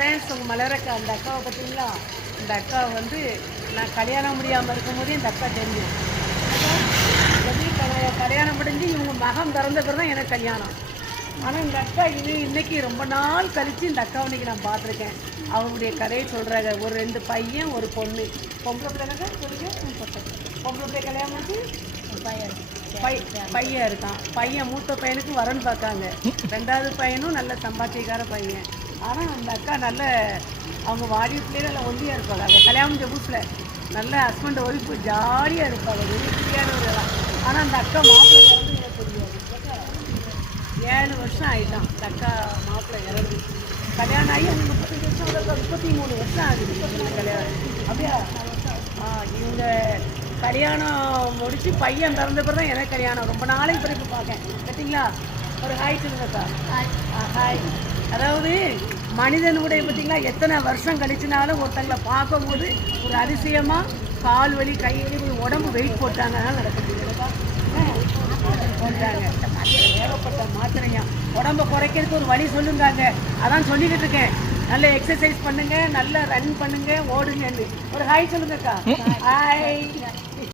Friends உங்கள் மலரக்கா அந்த அக்காவை பார்த்தீங்களா? இந்த அக்காவை வந்து நான் கல்யாணம் முடியாமல் இருக்கும்போதே இந்த அக்கா தெரியும். கல்யாணம் முடிஞ்சு இவங்க மகம் திறந்த பிறகு தான் எனக்கு கல்யாணம். ஆனால் இந்த அக்கா இன்னைக்கு ரொம்ப நாள் கழித்து இந்த அக்காவை இன்னைக்கு நான் பார்த்துருக்கேன். அவங்களுடைய கதையை சொல்கிறாங்க. ஒரு 2 பையன் ஒரு பொண்ணு. பொம்பளை பிள்ளைங்க சொல்லுங்க. பொம்பளை பிள்ளை கல்யாணம் முடிச்சு பையன் இருக்கான். பையன் மூத்த பையனுக்கு வரன்னு பார்க்காங்க. 2வது பையனும் நல்ல சம்பாத்தியக்கார பையன். ஆனால் அந்த அக்கா நல்ல அவங்க வாடி பிள்ளைகள் நல்லா ஒல்லியாக இருப்பாங்க. அவங்க கல்யாணம் முடிஞ்ச புதுசில் நல்ல ஹஸ்பண்ட் ஒய்ஃபு ஜாலியாக இருப்பாங்க. வெளியே ஃப்ரீயானவர்களாம். ஆனால் அந்த அக்கா மாப்பிள்ளை இறந்து எனக்கு தெரியாது. 7 வருஷம் ஆகிட்டான் அந்த அக்கா மாப்பிள்ளை இறந்து. கல்யாணம் ஆகி அவங்க 35 வருஷம் 33 வருஷம் ஆகுது கல்யாணம். அப்படியா? இவங்க கல்யாணம் முடித்து பையன் பிறந்த பிறகு தான் எனக்கு கல்யாணம். ரொம்ப நாளைக்கு பிறகு பார்க்கேன். பார்த்தீங்களா? ஒரு ஹாய் சொல்லுங்கக்கா. ஹாய். அதாவது மனிதனுடைய பார்த்தீங்களா எத்தனை வருஷம் கழிச்சுனாலும் ஒருத்தங்களை பார்க்கும்போது ஒரு அதிசயமாக கால் வலி கை வலி உடம்பு வெயிட் போட்டாங்கன்னா நடக்குது. போட்டாங்க ஏகப்பட்ட மாத்திரையா உடம்பை குறைக்கிறதுக்கு ஒரு வழி சொல்லுங்காங்க. அதான் சொல்லிக்கிட்டு இருக்கேன். நல்ல எக்ஸசைஸ் பண்ணுங்க, நல்லா ரன் பண்ணுங்க, ஓடுங்கன்னு. ஒரு ஹாய் சொல்லுங்கக்கா. ஹாய்.